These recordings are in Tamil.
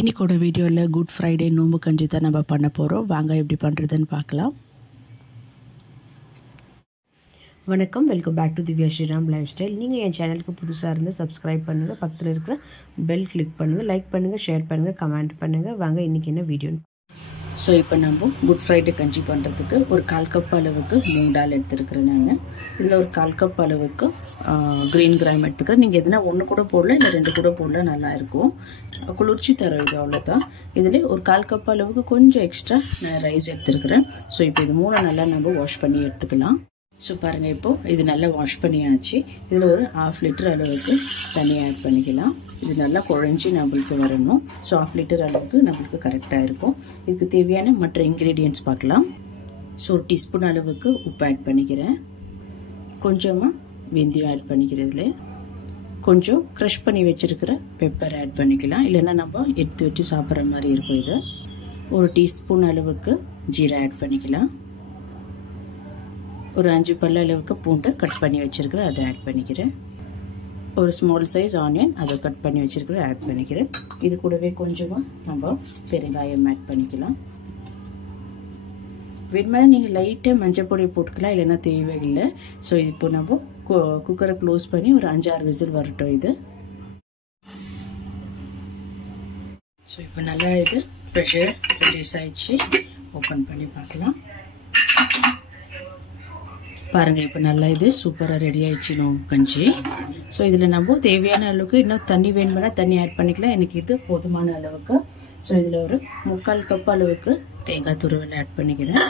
இன்னைக்கோட வீடியோவில் குட் ஃப்ரைடே நோம்பு கஞ்சி தான் நம்ம பண்ண போகிறோம். வாங்க எப்படி பண்ணுறதுன்னு பார்க்கலாம். வணக்கம், welcome back to Divya Sriram lifestyle. நீங்கள் என் சேனலுக்கு புதுசாக இருந்து சப்ஸ்கிரைப் பண்ணுங்கள், பக்கத்தில் இருக்கிற பெல் கிளிக் பண்ணுங்கள், லைக் பண்ணுங்கள், ஷேர் பண்ணுங்கள், கமெண்ட் பண்ணுங்கள். வாங்க இன்றைக்கி என்ன வீடியோ. ஸோ இப்போ நம்ம குட் ஃப்ரைடே கஞ்சி பண்ணுறதுக்கு ஒரு 1/4 கப் அளவுக்கு மூங் தால் எடுத்துருக்கிறேன். நான் இதில் ஒரு 1/4 கப் அளவுக்கு க்ரீன் கிராம் எடுத்துக்கிறேன். நீங்கள் எதுனா ஒன்று கூட போடல, இல்லை 2 கூட போடல, நல்லாயிருக்கும். குளிர்ச்சி தரும் இது, அவ்வளோதான். இதில் ஒரு 1/4 கப் அளவுக்கு கொஞ்சம் எக்ஸ்ட்ரா நான் ரைஸ் எடுத்துருக்கிறேன். ஸோ இப்போ இது 3 நல்லா நம்ம வாஷ் பண்ணி எடுத்துக்கலாம். ஸோ பாருங்கள், இப்போது இது நல்லா வாஷ் பண்ணியாச்சு. இதில் ஒரு 1/2 லிட்டர் அளவுக்கு தண்ணி ஆட் பண்ணிக்கலாம். இது நல்லா குழஞ்சி நம்மளுக்கு வரணும். ஸோ 1/2 லிட்டர் அளவுக்கு நம்மளுக்கு கரெக்டாக இருக்கும். இதுக்கு தேவையான மற்ற இன்க்ரீடியன்ட்ஸ் பார்க்கலாம். ஸோ ஒரு டீஸ்பூன் அளவுக்கு உப்பு ஆட் பண்ணிக்கிறேன். கொஞ்சமாக வெந்தயம் ஆட் பண்ணிக்கிறேன். இதில் கொஞ்சம் க்ரஷ் பண்ணி வச்சுருக்கிற பெப்பர் ஆட் பண்ணிக்கலாம். இல்லைன்னா நம்ம எடுத்து வச்சு சாப்பிட்ற மாதிரி இருக்கும். இது ஒரு டீஸ்பூன் அளவுக்கு ஜீரா ஆட் பண்ணிக்கலாம். ஒரு 5 பல்ல அளவுக்கு பூண்டை கட் பண்ணி வச்சுருக்கிறேன், அதை ஆட் பண்ணிக்கிறேன். ஒரு ஸ்மால் சைஸ் ஆனியன் அதை கட் பண்ணி வச்சுருக்கிறேன், ஆட் பண்ணிக்கிறேன். இது கூடவே கொஞ்சமாக நம்ம பெருங்காயம் ஆட் பண்ணிக்கலாம். வேணுமாதிரி நீங்கள் லைட்டாக மஞ்சள் பொடி போட்டுக்கலாம், இல்லைன்னா தேவையில்லை. ஸோ இப்போ நம்ம குக்கரை க்ளோஸ் பண்ணி ஒரு 5-6 விசில் வரட்டும். இது ஸோ இப்போ நல்லா இது ப்ரெஷர் ரிலீஸ் ஆயிடுச்சு. ஓப்பன் பண்ணி பார்க்கலாம். பாருங்கள், இப்போ நல்லா இது சூப்பராக ரெடி ஆயிடுச்சு நோம்பு கஞ்சி. ஸோ இதில் நம்ம தேவையான அளவுக்கு இன்னும் தண்ணி வேணும்னா தண்ணி ஆட் பண்ணிக்கலாம். எனக்கு இது போதுமான அளவுக்கு. ஸோ இதில் ஒரு 3/4 கப் அளவுக்கு தேங்காய் துருவல் ஆட் பண்ணிக்கிறேன்.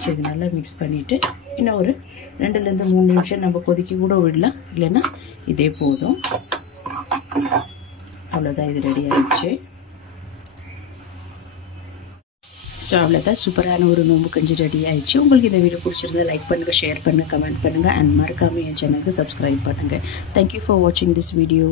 ஸோ இது நல்லா மிக்ஸ் பண்ணிவிட்டு இன்னும் ஒரு 2-3 நிமிஷம் நம்ம கொதிக்க கூட விடலாம், இல்லைன்னா இதே போதும். அவ்வளோதான், இது ரெடி ஆயிடுச்சு. ஸோ அவ்வளோதான், சூப்பரான ஒரு நோம்பு கஞ்சி ரெடி ஆயிடுச்சு. உங்களுக்கு இந்த வீடியோ பிடிச்சிருந்தா லைக் பண்ணுங்கள், ஷேர் பண்ணுங்கள், கமெண்ட் பண்ணுங்கள், அண்ட் மறக்காமல் என் சேனலுக்கு சப்ஸ்கிரைப் பண்ணுங்கள். தேங்க்யூ ஃபார் வாட்சிங் திஸ் வீடியோ.